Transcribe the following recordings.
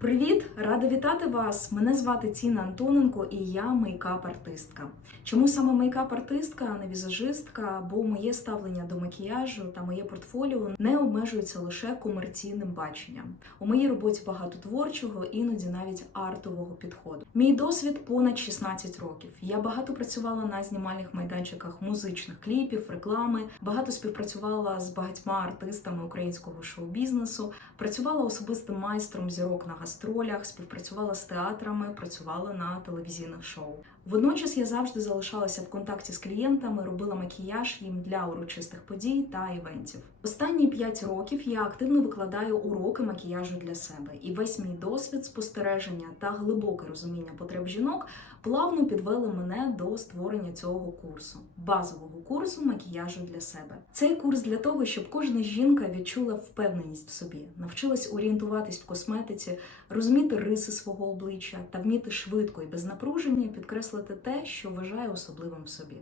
Привіт! Рада вітати вас! Мене звати Ціна Антоненко і я мейкап-артистка. Чому саме мейкап-артистка, а не візажистка? Бо моє ставлення до макіяжу та моє портфоліо не обмежується лише комерційним баченням. У моїй роботі багато творчого, іноді навіть артового підходу. Мій досвід понад 16 років. Я багато працювала на знімальних майданчиках музичних кліпів, реклами, багато співпрацювала з багатьма артистами українського шоу-бізнесу, працювала особистим майстром зірок на гастролях, співпрацювала з театрами, працювала на телевізійних шоу. Водночас я завжди залишалася в контакті з клієнтами, робила макіяж їм для урочистих подій та івентів. Останні 5 років я активно викладаю уроки макіяжу для себе, і весь мій досвід спостереження та глибоке розуміння потреб жінок плавно підвели мене до створення цього курсу, базового курсу макіяжу для себе. Цей курс для того, щоб кожна жінка відчула впевненість в собі, навчилась орієнтуватись в косметиці, розуміти риси свого обличчя та вміти швидко і без напруження підкреслити те, що вважає особливим в собі.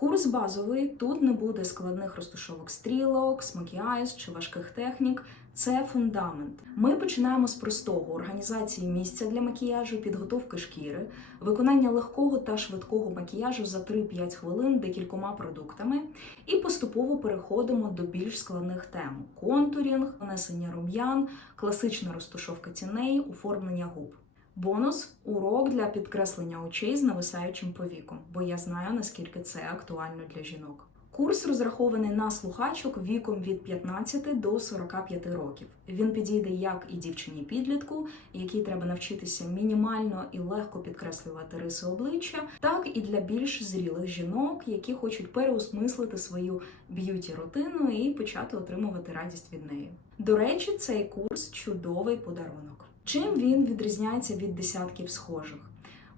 Курс базовий, тут не буде складних розташовок стрілок, смокіайз чи важких технік. Це фундамент. Ми починаємо з простого організації місця для макіяжу, підготовки шкіри, виконання легкого та швидкого макіяжу за 3-5 хвилин декількома продуктами, і поступово переходимо до більш складних тем: контурінг, нанесення рум'ян, класична розташовка тіней, оформлення губ. Бонус урок для підкреслення очей з нависаючим повіком, бо я знаю наскільки це актуально для жінок. Курс розрахований на слухачок віком від 15 до 45 років. Він підійде як і дівчині підлітку, якій треба навчитися мінімально і легко підкреслювати риси обличчя, так і для більш зрілих жінок, які хочуть переосмислити свою б'юті рутину і почати отримувати радість від неї. До речі, цей курс чудовий подарунок. Чим він відрізняється від десятків схожих?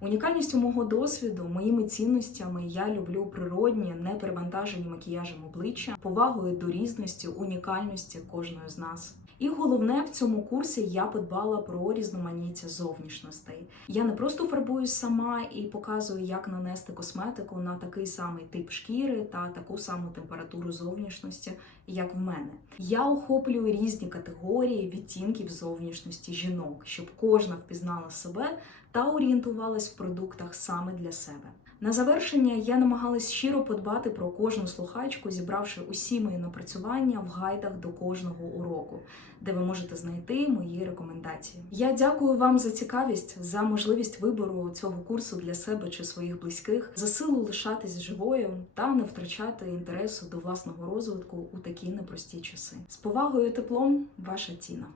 Унікальністю мого досвіду, моїми цінностями я люблю природні, неперевантажені макіяжем обличчя, повагою до різності, унікальності кожної з нас. І головне в цьому курсі я подбала про різноманіття зовнішностей. Я не просто фарбуюсь сама і показую, як нанести косметику на такий самий тип шкіри та таку саму температуру зовнішності, як в мене. Я охоплюю різні категорії відтінків зовнішності жінок, щоб кожна впізнала себе та орієнтувалась в продуктах саме для себе. На завершення я намагалась щиро подбати про кожну слухачку, зібравши усі мої напрацювання в гайдах до кожного уроку, де ви можете знайти мої рекомендації. Я дякую вам за цікавість, за можливість вибору цього курсу для себе чи своїх близьких, за силу лишатись живою та не втрачати інтересу до власного розвитку у такі непрості часи. З повагою і теплом, ваша Тіна.